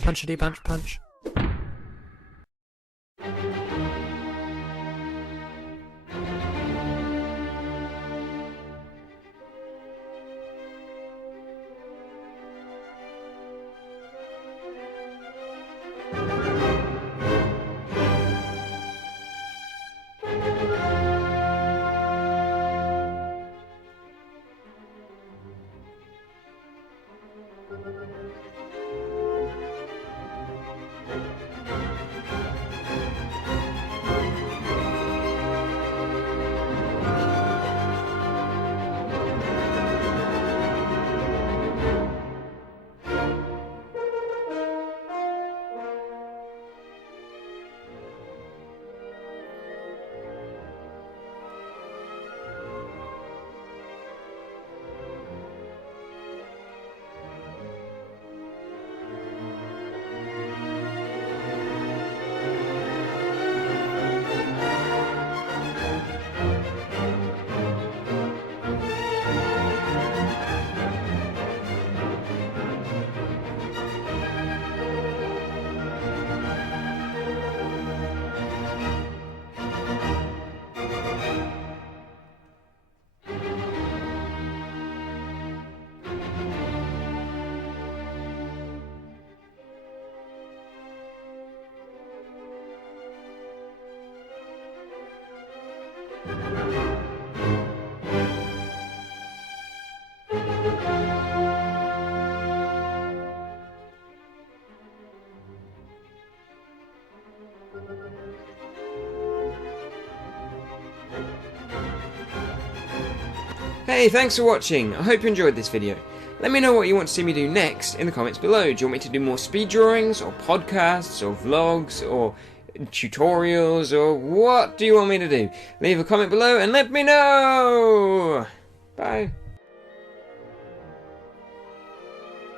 Punchity punch punch. Hey, thanks for watching. I hope you enjoyed this video. Let me know what you want to see me do next in the comments below. Do you want me to do more speed drawings, or podcasts, or vlogs, or tutorials, or what do you want me to do? Leave a comment below and let me know! Bye.